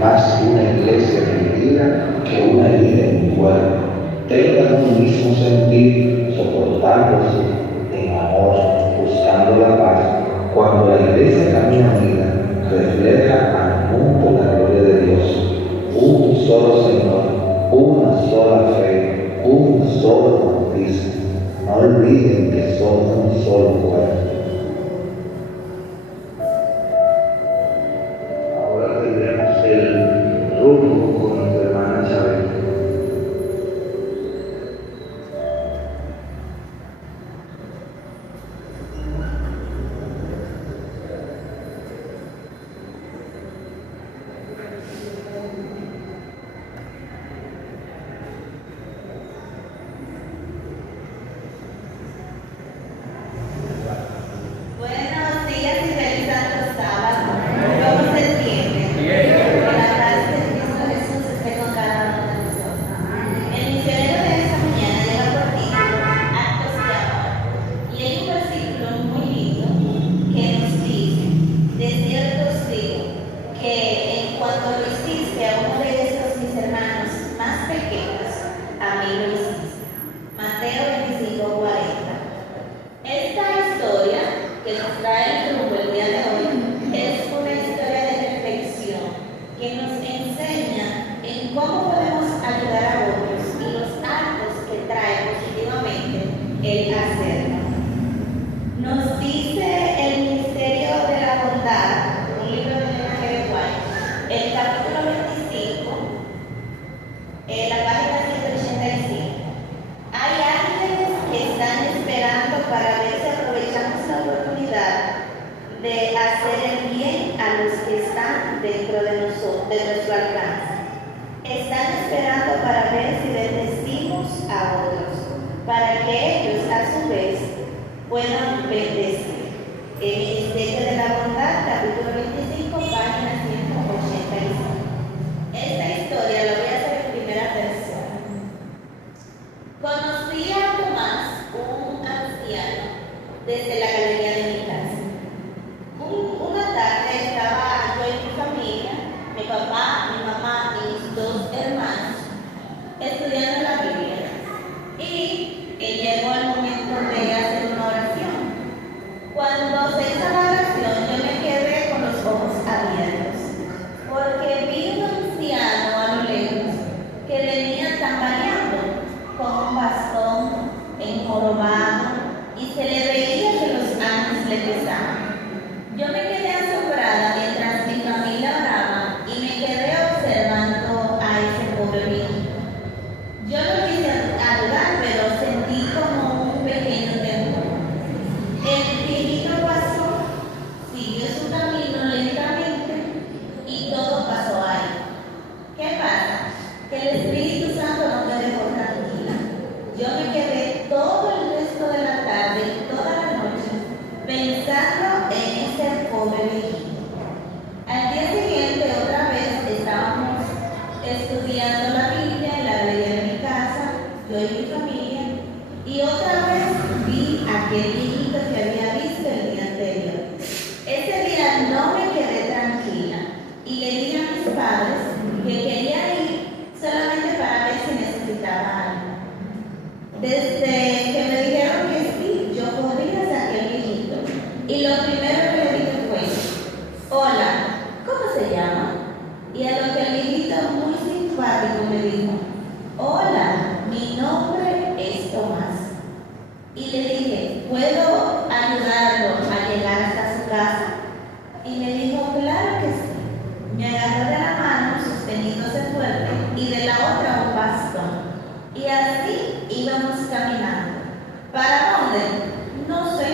más una iglesia dividida que una herida en cuerpo. Tengan un mismo sentir, soportándose en amor, buscando la paz. Cuando la iglesia camina unida, refleja al mundo la gloria de Dios. Un solo Señor, una sola fe, un solo bautismo. No olviden que somos un solo cuerpo. Ahora tendremos el rumbo con nuestra hermana Isabel. Buenos días y feliz santo sábado. ¿Cómo se sienten? Que la paz de Cristo Jesús esté con cada uno de nosotros. El misionero de esta mañana lleva por título Actos de Amor. Y hay un versículo muy lindo que nos dice: de cierto os digo que en cuanto lo hiciste a uno de estos mis hermanos más pequeños, a mí lo hiciste. Mateo 25:40. Esta historia que nos trae el rumbo el día de hoy es una historia de reflexión que nos enseña en cómo podemos ayudar a otros y los actos que trae positivamente el hacerlo. Nos dice el Ministerio de la Bondad, un libro de Elena G. White, el capítulo 25, la página 185. Hay ángeles que están esperando para ver si aprovechamos la oportunidad de hacer el bien a los que están dentro de nosotros, de nuestro alcance. Están esperando para ver si bendecimos a otros, para que ellos a su vez puedan bendecir. El Ministerio de la Bondad, capítulo 25, página 185. Esta historia la voy a hacer en primera persona. Conocí a Tomás, un anciano, desde la galería de mi casa. Una tarde estaba yo y mi familia, mi papá, mi mamá y mis dos hermanos, estudiando la Biblia. Y llegó el momento de hacer una oración. Cuando se hizo la oración, yo me quedé con los ojos abiertos, porque vi un anciano a lo lejos que venía tambaleando con un bastón enjorobado y se le veía que los años le pesaban. Yo me quedé asombrada mientras mi familia oraba y me quedé observando a ese pobre viejito. Yo no quise ayudar, pero sentí como un pequeño temor. El viejito pasó, siguió su camino lentamente y todo pasó ahí. ¿Qué pasa? Que el Espíritu Santo no me dejó tranquila. Yo me quedé todo el resto de la tarde y toda la noche pensando en ese pobre viejito. Al día siguiente, otra vez, estábamos estudiando la Biblia en la galería de mi casa, yo y mi familia, y otra vez vi a aquel viejito que había visto el día anterior. Ese día no me quedé tranquila y le dije a mis padres que quería ir solamente para ver si necesitaba algo. Desde que me dijeron que sí, yo corrí hacia aquel viejito y lo primero que le dije fue: hola, ¿cómo se llama? Y a lo que el viejito muy simpático me dijo: hola, mi nombre es Tomás. Y le dije: ¿puedo ayudarlo a llegar hasta su casa? Y me dijo: claro que sí. Me agarró de la mano sosteniéndose fuerte y de la otra un bastón. Y así íbamos caminando. ¿Para dónde? No sé,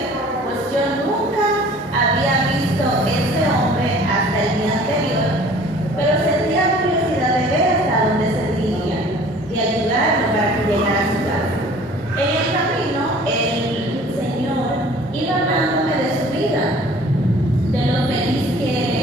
pues yo nunca había visto ese hombre hasta el día anterior, pero sentía curiosidad de ver hasta dónde se dirigía y ayudarlo para que llegara a su casa. En el camino, el Señor iba hablándome de su vida, de lo feliz que él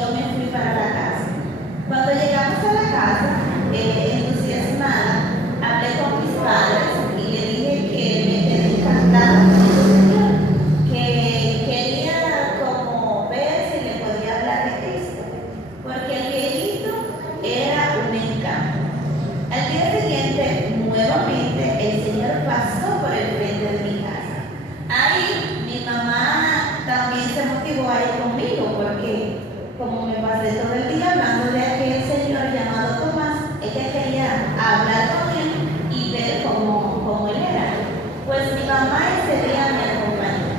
yo me fui para la casa. Cuando llegamos a la casa, entusiasmada, hablé con mis padres y le dije que me quedé encantada con el Señor, que quería como ver si le podía hablar de Cristo, porque el viejito era un encanto. Al día siguiente, nuevamente, el Señor pasó por el frente de mi casa. Ahí mi mamá también se motivó a ir conmigo, porque como me pasé todo el día hablando de aquel señor llamado Tomás, ella quería hablar con él y ver cómo él era. Pues mi mamá ese día me acompañó.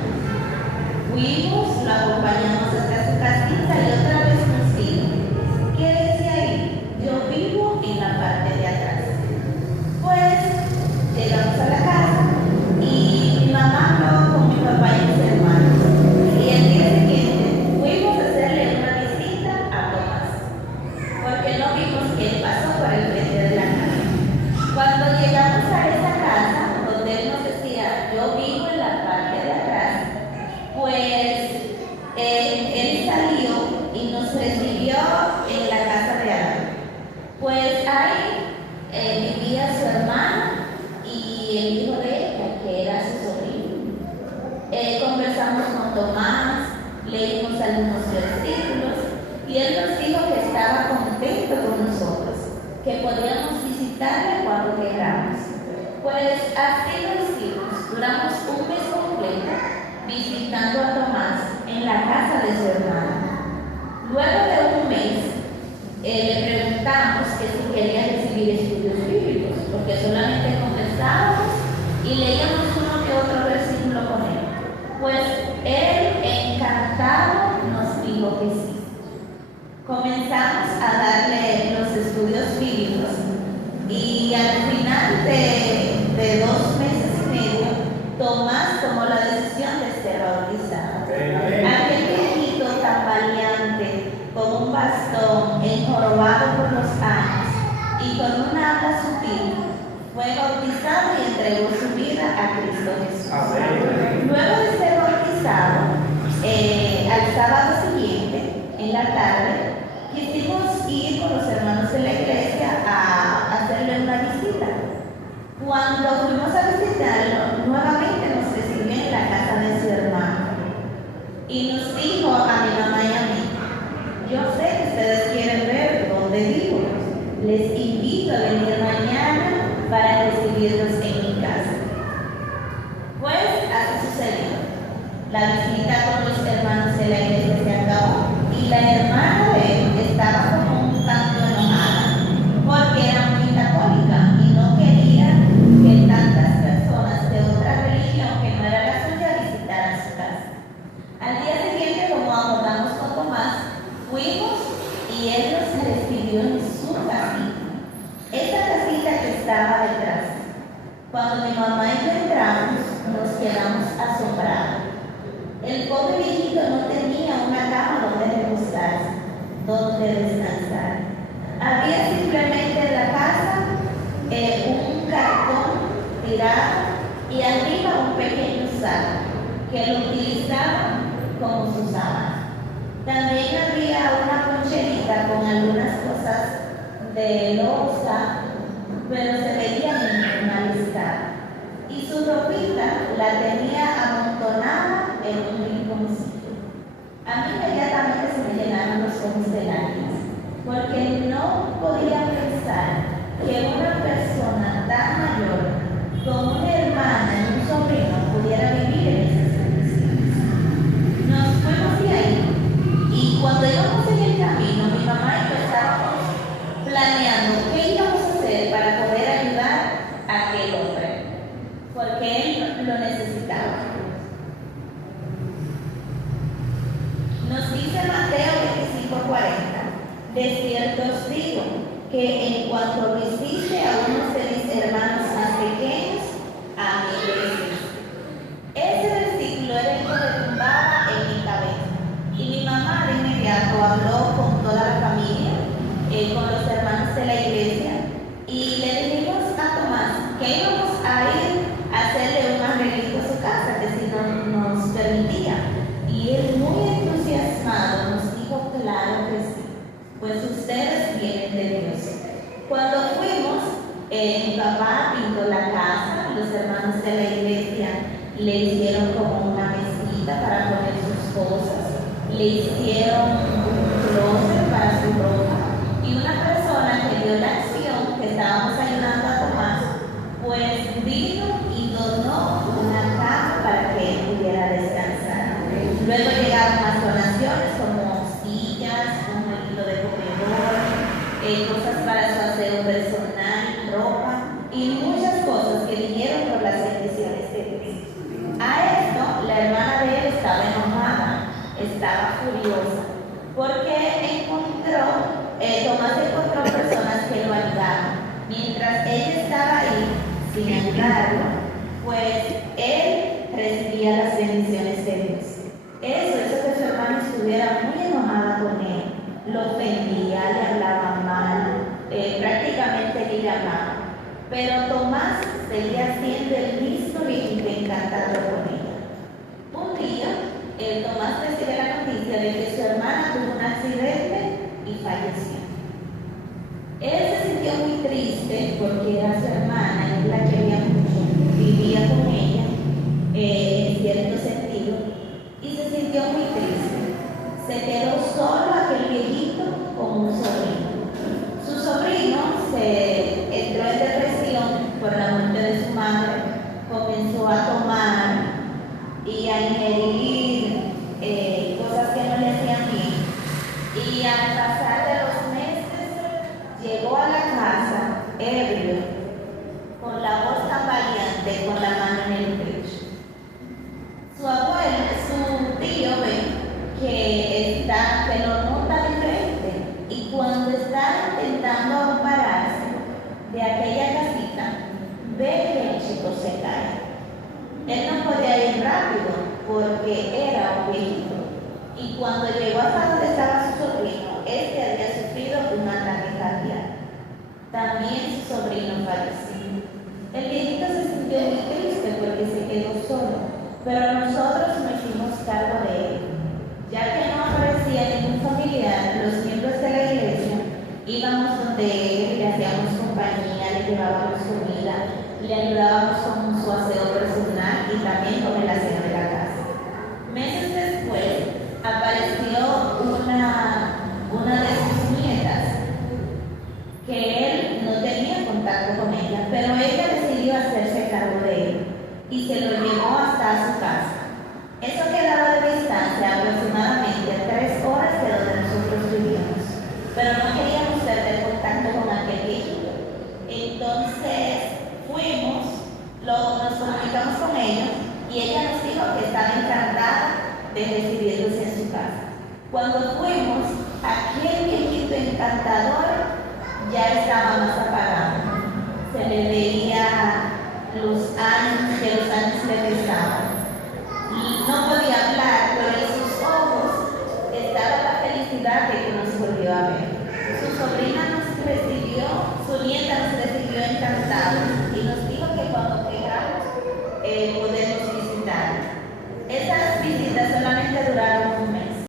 Fuimos, lo acompañamos hasta su casita y otra vez nos dijo, ¿qué decía ahí? Yo vivo en la parte de atrás. Pues llegamos a la casa y mi mamá habló con mi papá y mis hermanos. Y el día siguiente fuimos a hacerle una visita a Tomás, porque no vimos que él pasó por el frente de la casa. Cuando llegamos a esa casa, donde él nos decía, yo vivo en la parte de atrás, pues él salió y nos recibió en la casa de Adán. Pues ahí vivía su hermana y el hijo de ella, que era su sobrino. Conversamos con Tomás, leímos algunos versículos y él nos dijo que estaba contento con nosotros, que podíamos visitarle cuando queramos. Pues así lo hicimos, duramos un mes completo visitando a Tomás en la casa de su hermana. Luego de un mes, le preguntamos que si quería recibir estudios bíblicos, porque solamente conversábamos y leíamos uno que otro versículo con él. Pues él, encantado, nos dijo que sí. Comenzamos a darle los estudios bíblicos y al final de 2 meses y medio, Tomás tomó la decisión de ser bautizado. Aquel viejito tan valiente, con un bastón, enjorobado por los años y con una habla sutil, fue bautizado y entregó su vida a Cristo Jesús. Luego de ser bautizado, al sábado siguiente, en la tarde, quisimos ir con los hermanos de la iglesia a hacerle una visita. Cuando fuimos a visitarlo, nuevamente nos recibió en la casa de su hermano y nos dijo a mi mamá y a mí, yo sé que ustedes quieren ver dónde vivo. Les invito a venir mañana para recibirlos en mi casa. Pues así sucedió. La visita con los hermanos de la iglesia se acabó y la hermana de él estaba como un tanto enojada porque era muy católica y no quería que tantas personas de otra religión que no era la suya visitaran su casa. Al día siguiente, como abordamos con Tomás, fuimos y él nos recibió en su casita. Esa casita que estaba detrás. Cuando mi mamá y yo entramos, nos quedamos asombrados. El pobre viejito no tenía una cama donde reposarse, donde descansar. Había simplemente en la casa un cartón tirado y arriba un pequeño saco que lo utilizaba como su sábana. También había una poncherita con algunas cosas de loza, pero se veía en mal estado. Y su ropita la tenía amontonada en un rinconcito. A mí inmediatamente se me llenaron los ojos de lágrimas, porque no podía pensar que una persona tan mayor, con una hermana y un sobrino, pudiera vivir en esas condiciones. Nos fuimos de ahí y cuando íbamos en el camino, mi mamá y yo estábamos planeando qué íbamos a hacer para poder ayudar a aquel hombre, porque él lo necesitaba. Nos dice Mateo 25:40, de cierto os digo que en cuanto visite a uno de mis hermanos más pequeños, a mí lo hiciste. Ese versículo era el que retumbaba en mi cabeza y mi mamá de inmediato habló con toda la familia, con los hermanos de la iglesia y le dijimos a Tomás que íbamos a ir a hacerle un arreglito a su casa, que si no nos permitía. Y él, muy entusiasmado, nos dijo claro que Cuando fuimos, mi papá pintó la casa, los hermanos de la iglesia le hicieron como una mesita para poner sus cosas, le hicieron un closet para su ropa y una persona que vio la acción que estábamos ayudando a Tomás, pues vino y donó una cama para que él pudiera descansar. Luego llegaron más donaciones como sillas, un jueguito de comedor, cosas para su aseo personal, ropa y muchas cosas que vinieron por las bendiciones de Dios. A esto, la hermana de él estaba enojada, estaba furiosa, porque Tomás encontró personas que lo ayudaban. Mientras ella estaba ahí, sin ayudarlo, pues él recibía las bendiciones de Dios. Eso hizo que su hermana estuviera muy enojada con él, lo ofendía, le hablaba mal, prácticamente le llamaba. Pero Tomás seguía siendo el mismo viejito encantador con ella. Un día, Tomás recibe la noticia de que su hermana tuvo un accidente y falleció. Él se sintió muy triste porque era su hermana, él la quería mucho, vivía con ella en cierto sentido y se sintió muy triste. Se quedó solo aquel viejito con un sobrino. Su sobrino se entró en depresión por la muerte de su madre, comenzó a tomar y a ingerir cosas que no le hacían bien. Y al pasar de los meses, llegó a la casa ebrio, con la voz tambaleante, con la mano en el pecho. Su abuelo, su tío ve que lo nota diferente y cuando está intentando ampararse de aquella casita, ve que el chico se cae. Él no podía ir rápido porque era un viejito y cuando llegó hasta donde estaba su sobrino, este había sufrido un ataque cardíaco. También su sobrino falleció. El viejito se sintió muy triste porque se quedó solo, pero nosotros nos hicimos cargo de él. Ya que no aparecía ningún familiar, los miembros de la iglesia íbamos donde él, le hacíamos compañía, le llevábamos comida, le ayudábamos con su aseo personal y también con el aseo de la casa. Meses después apareció una de sus nietas que él no tenía contacto con ella, pero ella decidió hacerse cargo de él y se lo llevó hasta su casa. Eso quedaba de distancia aproximadamente a 3 horas de donde nosotros vivíamos, pero no queríamos perder contacto con aquel viejito. Entonces nos comunicamos con ellos y ella nos dijo que estaba encantada de recibirlos en su casa. Cuando fuimos, aquel viejito encantador ya estaba más apagado. Se le veía los años, que los años le pesaban. No podía